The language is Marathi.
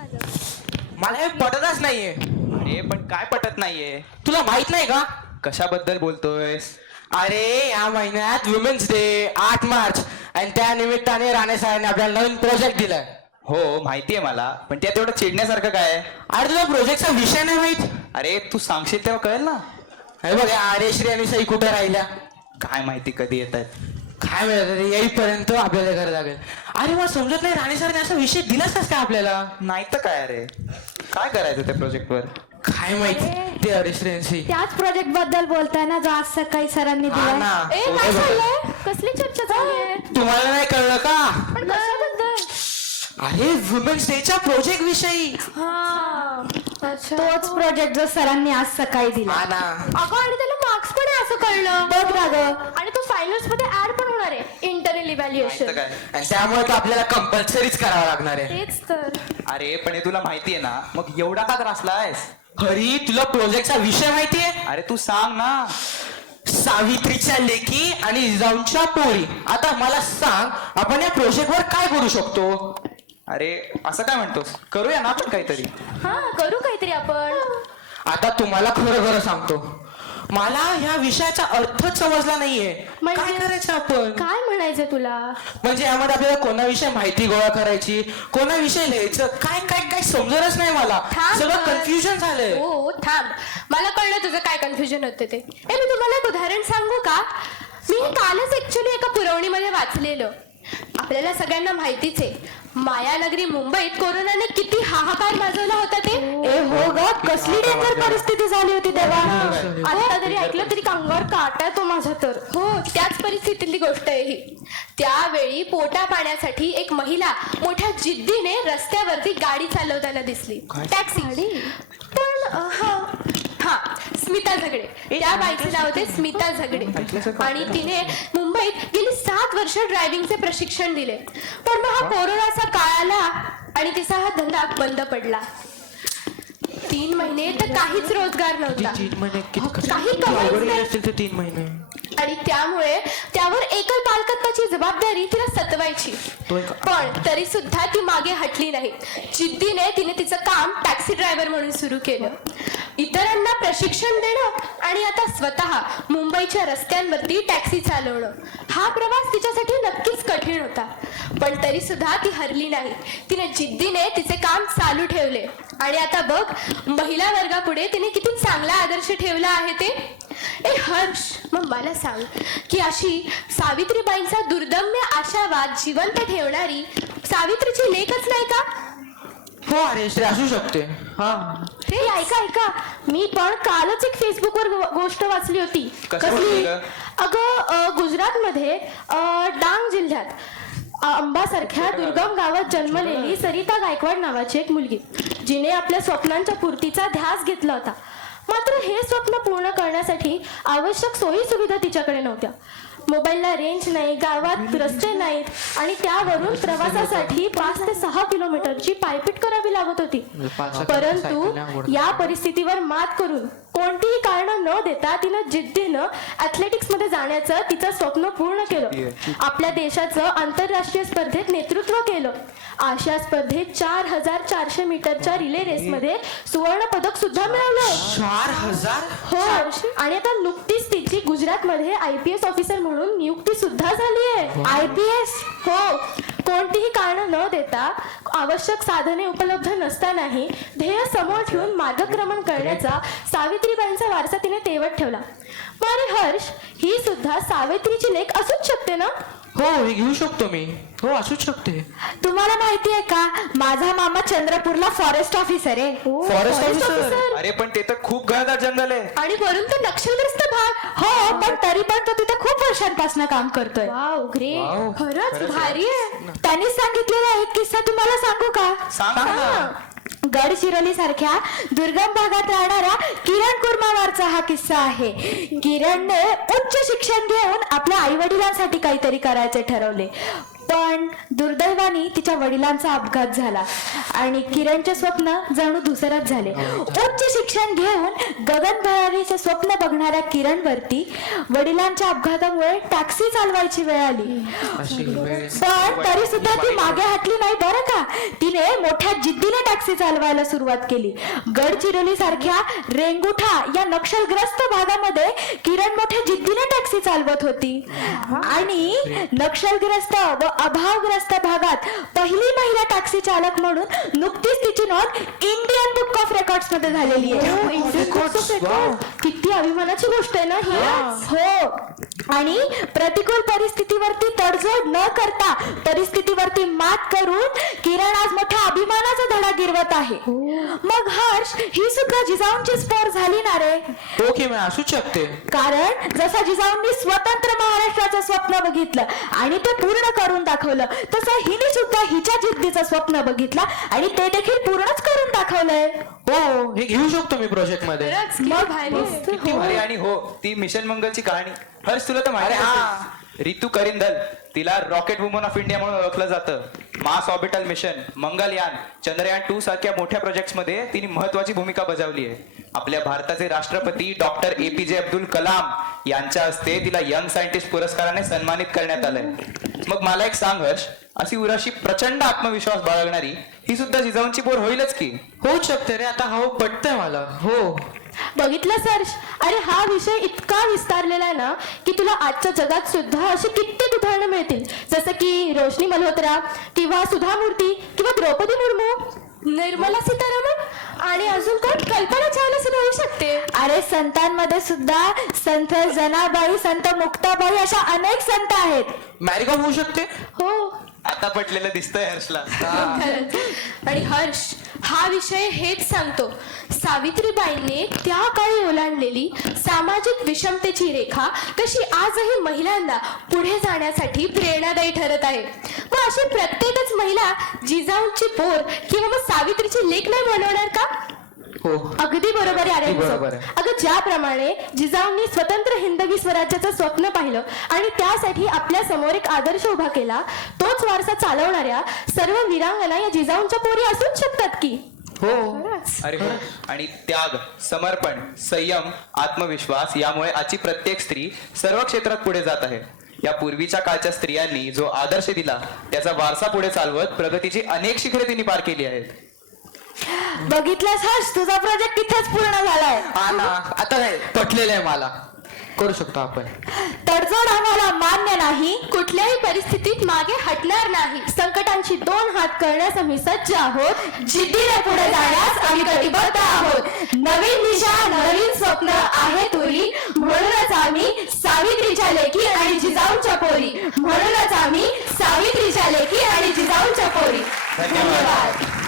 मला हे पटतच नाहीये. अरे पण काय पटत नाहीये? तुला माहित नाही का? कशाबद्दल बोलतोयस? अरे या महिन्यात वुमेन्स डे 8 मार्च आणि त्या निमित्ताने राणे साहेबांनी आपल्याला नवीन प्रोजेक्ट दिलाय. हो माहितीये मला, पण त्यात एवढं चिडण्यासारखं काय आहे? अरे तुला प्रोजेक्टचा विषय नाही माहित? अरे तू सांगशील तेव्हा कळेल ना. हे बघ या आर्यश्री आणि सई कुठे राहिल्या काय माहिती कधी येत आहेत. काय मिळत रे, येईपर्यंत आपल्याला करायला लागेल. अरे मला समजत नाही राणे सरांनी असा विषय दिलाच कस काय आपल्याला? नाही तर काय. अरे काय करायचं त्या प्रोजेक्टवर? काय माहिती ते आर्यश्री आणि सई. त्याच प्रोजेक्ट बद्दल बोलताय ना जो आज सकाळी सरांनी हा दिलाय. ना. ए, काय चाललंय? कसली चर्चा चालू आहे? तुम्हाला नाही कळलं का? पण कशाबद्दल? अरे वुमेन्स डेच्या प्रोजेक्ट विषयी. तोच प्रोजेक्ट जो सरांनी आज सकाळी दिला. हा ना. अगं आणि त्याला मार्क्स पण आहे असं कळलं. बघ ना गं. आणि तो फायनल्स मध्ये ऍड पण होणार आहे इंटरनल नाही तर इव्हॅल्युएशन. काय. आणि त्यामुळे तर आपल्याला कंपल्सरीच करावं लागणार आहे. तेच तर. अरे पण हे तुला माहितीये ना, मग एवढा का त्रासलायस? हरी तुला प्रोजेक्टचा विषय माहितीये? अरे तू सांग ना. सावित्रीच्या लेकी आणि जिजाऊंच्या पोरी. आता मला सांग आपण या प्रोजेक्टवर काय करू शकतो? अरे असं काय म्हणतोस? करूया ना आपण काहीतरी. हा करू काहीतरी आपण. आता तुम्हाला खरं खरं सांगतो, मला ह्या विषयाचा अर्थच समजला नाहीये. म्हणजे? काय करायचं आपण? काय म्हणायचं तुला? म्हणजे यामध्ये आपल्याला कोणाविषयी माहिती गोळा करायची, कोणाविषयी लिहायचं, काय काय काय समजतच नाही मला. थांब सगळं तर. कन्फ्युजन झालंय. हो थांब, मला कळलं तुझं काय कन्फ्युजन होते ते. मी तुम्हाला एक उदाहरण सांगू का? मी हे कालच ऍक्च्युली एका पुरवणीमध्ये वाचलेलं. आपल्याला सगळ्यांना माहितीच आहे, मायानगरी मुंबईत कोरोनाने किती हाहाकार माजवला होता ते. ए हो ग, कसली डेंजर परिस्थिती झाली होती तेव्हा. आता तरी ऐकलं तरी अंगावर काटा येतो माझा तर. हो त्याच परिस्थितीतली गोष्ट आहे ही. त्यावेळी पोटा पाण्यासाठी एक महिला मोठ्या जिद्दीने रस्त्यावरती गाडी चालवताना दिसली. टॅक्सी. पण हा स्मिता झगडे. त्या बाईचे नाव होते स्मिता झगडे. आणि तिने मुंबईत गेली 7 वर्ष ड्रायव्हिंगचे प्रशिक्षण दिले. पण मग हा कोरोनाचा काळ आला आणि तिचा हा धंदा बंद पडला. 3 महिने तर काहीच रोजगार नव्हता. 3 महिने काही कमाईच नाही. असतील ते 3 महिने. आणि त्यामुळे त्यावर एकल पालकत्वाची जबाबदारी तिला सतवायची. पण तरी सुद्धा ती मागे हटली नाही. जिद्दीने तिने तिचं काम टॅक्सी ड्रायव्हर म्हणून सुरू केलं. इतरांना प्रशिक्षण देणं आणि आता स्वतः मुंबईच्या रस्त्यांवरती टॅक्सी चालवणं, हा प्रवास तिच्यासाठी नक्कीच कठीण होता. पण तरी सुद्धा ती हरली नाही. तिने जिद्दीने तिचे काम चालू ठेवले. आणि आता बघ महिला वर्गापुढे तिने किती चांगला आदर्श ठेवला आहे ते. ए हर्ष, मग मला सांग की अशी सावित्रीबाईंचा दुर्दम्य आशावाद जिवंत ठेवणारी सावित्रीची लेखच नाही का? हो आर्यश्री असू शकते. हा हे ऐका, मी पण कालच एक फेसबुकवर गोष्ट वाचली होती. कसली ग? अगं गुजरातमध्ये डांग जिल्ह्यात अंबासारख्या दुर्गम गावात जन्मलेली सरिता गायकवाड नावाची एक मुलगी, जिने आपल्या स्वप्नांच्या पूर्तीचा ध्यास घेतला होता. मात्र हे स्वप्न पूर्ण करण्यासाठी आवश्यक सोयी सुविधा तिच्याकडे नव्हत्या. मोबाईलला रेंज नाही, गावात रस्ते नाहीत आणि त्यावरून प्रवासासाठी 5 ते 6 किलोमीटरची पायपीट करावी लागत होती. परंतु या परिस्थितीवर मात करून कोणतीही कारणं न देता तिनं जिद्दीनं ऍथलेटिक्स मध्ये जाण्याचं तिचं स्वप्न पूर्ण केलं. आपल्या देशाचं आंतरराष्ट्रीय स्पर्धेत नेतृत्व केलं. आशिया स्पर्धेत 4400 मीटरच्या रिले रेसमध्ये सुवर्ण पदक सुद्धा मिळवलं. 4000? हो. आणि आता नुकतीच तिची गुजरातमध्ये IPS ऑफिसर म्हणून नियुक्ती सुद्धा झाली आहे. IPS? हो. कोणतीही कारण न देता, आवश्यक साधने उपलब्ध नसतानाही ध्येय समोर ठेवून मार्गक्रमण करण्याचा सावित्रीबाईंचा वारसा तिने तेवत ठेवला. अरे हर्ष, ही सुद्धा सावित्रीची लेख असूच शकते ना? हो हे घेऊ शकतो मी. हो असूच शकते. तुम्हाला माहिती आहे का, माझा मामा चंद्रपूरला फॉरेस्ट ऑफिसर आहे. Forest officer? अरे पण ते तर खूप घनदाट जंगल आहे. आणि वरून तो नक्षलग्रस्त भाग. हो, पण तरी पण तो तिथे खूप वर्षांपासून काम करतोय. Wow great. खरंच भारी आहे. त्यांनी सांगितलेला एक किस्सा तुम्हाला सांगू का? सांग ना. गडचिरोली सारख्या दुर्गम भागात राहणाऱ्या किरण कुर्मावारचा हा किस्सा आहे. किरणने उच्च शिक्षण घेऊन आपल्या आई वडिलांसाठी काहीतरी करायचे ठरवले, पण दुर्दैवाने तिच्या वडिलांचा अपघात झाला आणि किरणचे स्वप्न जणू धुसरच झाले. उच्च शिक्षण घेऊन गगनभरारीचे स्वप्न बघणाऱ्या किरणवरती वडिलांच्या अपघातामुळे टॅक्सी चालवायची वेळ आली. पण तरी सुद्धा ती मागे हटली नाही बरं का. तिने मोठ्या जिद्दीने टॅक्सी टॅक्सी चालवायला सुरुवात केली. गडचिरोली सारख्या रेंगुठा या नक्षलग्रस्त भागामध्ये किरण मोठ्या जिद्दीने टॅक्सी चालवत होती आणि नक्षलग्रस्त व अभावग्रस्त भागात पहिली महिला टॅक्सी चालक म्हणून नुकतीच तिची नोंद इंडियन बुक ऑफ रेकॉर्ड्स मध्ये झालेली आहे. किती अभिमानाची गोष्ट आहे ना ही. हो, आणि प्रतिकूल परिस्थितीवरती तडजोड न करता परिस्थितीवरती मात करून किरण आज मोठ्या अभिमानाचा धडा गिरवत आहे. मग हर्ष, ही सुद्धा जिजाऊंची स्पोर झाली ना रे? हो की मी असू शकते. कारण जसं जिजाऊंनी स्वतंत्र महाराष्ट्राचं स्वप्न बघितलं आणि ते पूर्ण करून दाखवलं, तसं हिने सुद्धा हिच्या जिद्दीचं स्वप्न बघितलं आणि ते देखील पूर्णच करून दाखवलंय. हो, हे घेऊ शकतो मी प्रोजेक्ट मध्ये. किती भारी. आणि हो, ती मिशन मंगलची कहाणी हर्ष तुला तर माहिती आहे. रितू करिंदल, तिला रॉकेट वुमन ऑफ इंडिया म्हणून ओळखलं जातं. Mars orbital mission, Mangalyaan, Chandrayaan 2 सारख्या मोठ्या प्रोजेक्ट्स मध्ये तिने महत्वाची भूमिका बजावली आहे. आपल्या भारताचे राष्ट्रपती डॉक्टर APJ अब्दुल कलाम यांच्या हस्ते तिला यंग सायंटिस्ट पुरस्काराने सन्मानित करण्यात आलंय. मग मला एक सांग हर्ष, अशी उराशी प्रचंड आत्मविश्वास बाळगणारी ही सुद्धा जिजाऊंची पोर होईलच की? होऊच शकते रे. आता हो पटतंय मला. हो, बघितलं सर्ज, अरे हा विषय इतका विस्तारलेला आहे ना की तुला आजच्या जगात सुद्धा अशी कित्येक उदाहरणं मिळतील, जसं की रोशनी मल्होत्रा किंवा सुधा मूर्ती किंवा द्रौपदी मुर्मू, निर्मला सीतारामन आणि अजून कोण, कल्पना चावला सुद्धा होऊ शकते. अरे संतांमध्ये सुद्धा संत जनाबाई, संत मुक्ताबाई अशा अनेक संत आहेत. मॅरीकॉम होऊ शकते. हो, आता पटलेलं दिसतंय हर्षला. खरंच. आणि हर्ष, हा विषय हेच सांगतो, सावित्रीबाईंनी त्या काळी ओलांडलेली सामाजिक विषमतेची रेखा कशी आजही महिलांना पुढे जाण्यासाठी प्रेरणादायी ठरत आहे. मग अशी प्रत्येकच महिला जिजाऊंची पोर किंवा मग सावित्रीची लेक नाही बनवणार का? हो, अगदी बरोबर आहे. अगदी बरोबर आहे. अगं, ज्याप्रमाणे जिजाऊंनी स्वतंत्र हिंदवी स्वराज्याचं स्वप्न पाहिलं आणि त्यासाठी आपल्या समोर एक आदर्श उभा केला, तोच वारसा चालवणाऱ्या सर्व वीरांगना या जिजाऊंच्या पोरी असूच शकतात की? हो. अरे हो. आणि त्याग, समर्पण, संयम, आत्मविश्वास यामुळे आजची प्रत्येक स्त्री सर्व क्षेत्रात पुढे जात आहे. या पूर्वीच्या काळच्या स्त्रियांनी जो आदर्श दिला त्याचा वारसा पुढे चालवत प्रगतीची अनेक शिखरे तिने पार केली आहेत. बघितलंस हर्ष, तुझा प्रोजेक्ट इथेच पूर्ण झालाय. हा ना, आता नाही पटलेलं आहे मला. करू शकतो आपण. तडजोड आम्हाला मान्य नाही. कुठल्याही परिस्थितीत मागे हटणार नाही. संकटांची 2 हात करण्यास आम्ही सज्ज आहोत. जिद्दीने पुढे जाण्यास आम्ही कटिबद्ध आहोत. नवीन दिशा, नवीन स्वप्न आहे तुरी. म्हणूनच आम्ही सावित्रीच्या लेकी आणि जिजाऊंच्या पोरी. म्हणूनच आम्ही सावित्रीच्या लेकी आणि जिजाऊंच्या पोरी. धन्यवाद.